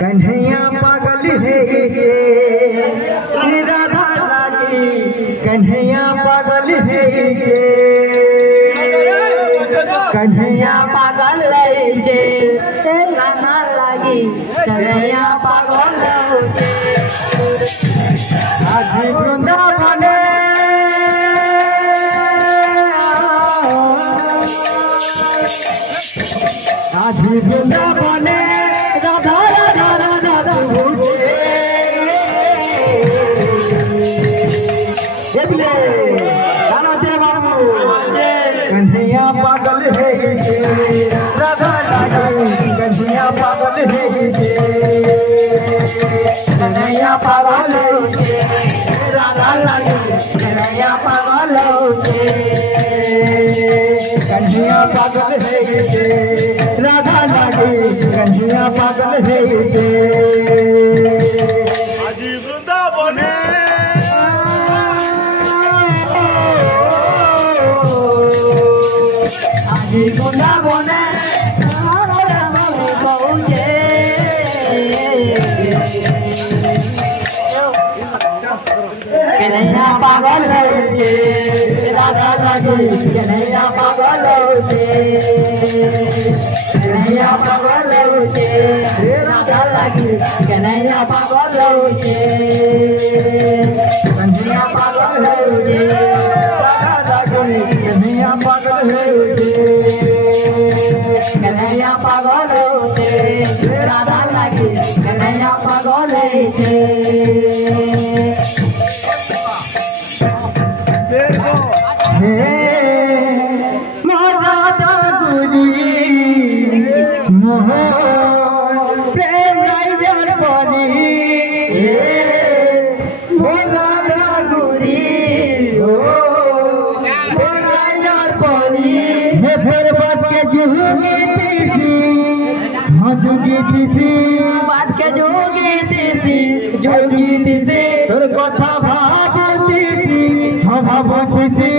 कन्हैया पागल है जे राधा लागी कन्हैया पागल है जे कन्हैया पागल है जे राधा लागी कन्हैया पागल है जे आज वृंदावने आज वृंदावने राधा राधा राधा राधा कन्हैया पागल है जे राधा लागी कन्हैया पागल है जे कन्हैया पागल है जे राधा लागी कन्हैया पागल है जे कन्हैया पागल है जे राधा लागी कन्हैया पागल है जे आज वृंदावने आज वृंदावने पहुँचे कन्हैया पागल है जे राधा लागी कन्हैया पागल है जे कन्हैया पागल है जे राधा लागी कन्हैया पागल है जे कन्हैया पागल है जे राधा लागी कन्हैया पागल है जे कन्हैया पागल है जे राधा लागी कन्हैया पागल है जे हे राधा गुरी मोह प्रेम नैजल परी राधा गुरी नैजल परी हे फेर बात के जुगी तीसी हाँ जुगी तीसी बात के जोगी तीसी तोर कथा भाबतीसी हाँ भाबतीसी